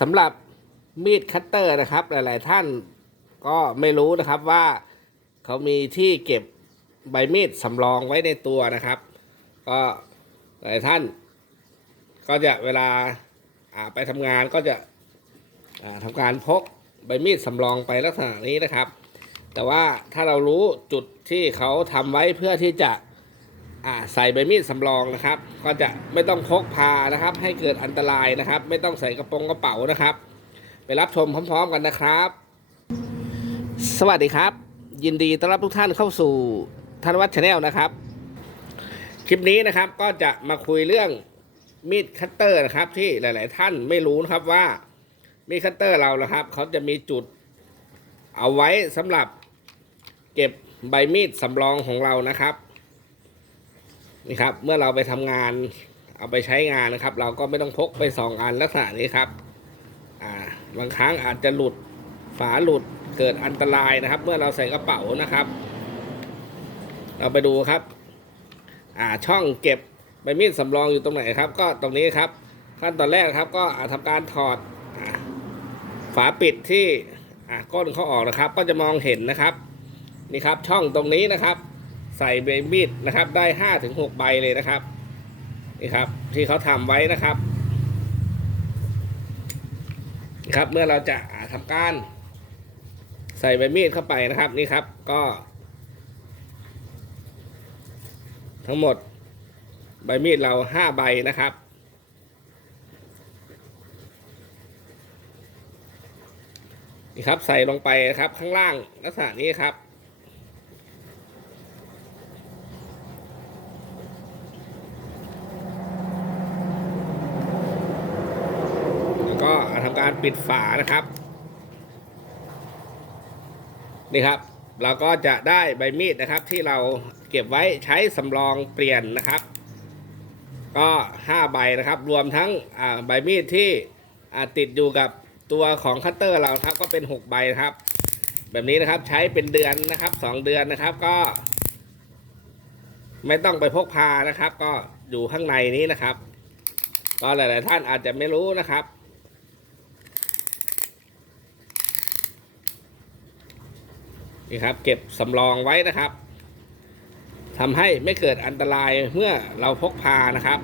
สำหรับมีดคัตเตอร์นะครับ หลาย ๆ ท่านก็ไม่รู้นะครับว่าเขามีที่เก็บใบมีดสำรองไว้ในตัวนะครับ ก็หลายท่าน ก็จะเวลาไปทำงานก็จะทำการพกใบมีดสำรองไปลักษณะนี้นะครับ แต่ว่าถ้าเรารู้จุดที่เขาทำไว้เพื่อที่จะ อ่าใส่ใบมีดสำรองนะครับ ก็จะไม่ต้องพกพานะครับ ให้เกิดอันตรายนะครับ ไม่ต้องใส่กระโปรงกระเป๋านะครับ ไปรับชมพร้อม ๆ กันนะครับ สวัสดีครับ ยินดีต้อนรับทุกท่านเข้าสู่ธนวัฒน์ชาแนลนะครับ คลิปนี้นะครับก็จะมาคุยเรื่องมีดคัตเตอร์นะครับ ที่หลาย ๆ ท่านไม่รู้นะครับว่ามีดคัตเตอร์เรานะครับเขาจะมีจุดเอาไว้สำหรับเก็บใบมีดสำรองของเรานะครับ นี่ครับ เมื่อเราไปทำงานเอาไปใช้งานนะครับ เราก็ไม่ต้องพกไปสองอันลักษณะนี้ครับอ่าบางครั้งอาจจะหลุดฝาหลุดเกิดอันตรายนะครับ เมื่อเราใส่กระเป๋านะครับ เราไปดูครับ อ่าช่องเก็บใบมีดสำรองอยู่ตรงไหนครับ ก็ตรงนี้ครับ ขั้นตอนแรกครับ ก็อ่าทำการถอดอฝาปิดที่ก้นเขาออกนะครับ ก็จะมองเห็นนะครับ นี่ครับช่องตรงนี้นะครับ ส่ใบมีดนะครับ ได้ห้าถึงหกใบเลยนะครับนี่ครับ ที่เขาทำไว้นะครับครับเมื่อเราจะอ่าทำการ ใส่ใบมีดเข้าไปนะครับนี่ครับก็ ทั้งหมดใบมีดเราห้าใบนะครับนี่ครับใส่ลงไปนะครับข้างล่างลักษณะนี้ครับ แล้ว ก็ทำการปิดฝานะครับนี่ครับ เราก็จะได้ใบมีดนะครับ ที่เราเก็บไว้ใช้สำรองเปลี่ยนนะครับ ก็ 5 ใบนะครับ รวมทั้งใบมีดที่ติดอยู่กับตัวของคัตเตอร์เราครับก็เป็น 6 ใบนะครับ แบบนี้นะครับใช้เป็นเดือนนะครับ 2 เดือนนะครับก็ ไม่ต้องไปพกพานะครับ ก็อยู่ข้างในนี้นะครับก็หลาย ๆ ท่านอาจจะไม่รู้นะครับ นี่ครับ เก็บสำรองไว้นะครับทำให้ไม่เกิดอันตรายเมื่อเราพกพานะครับ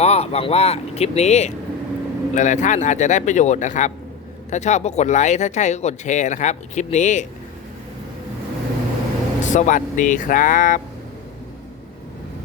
ก็หวังว่าคลิปนี้ หลาย ๆ ท่านอาจจะได้ประโยชน์นะครับ ถ้าชอบก็กดไลค์ถ้าใช่ก็กดแชร์นะครับ คลิปนี้ สวัสดีครับ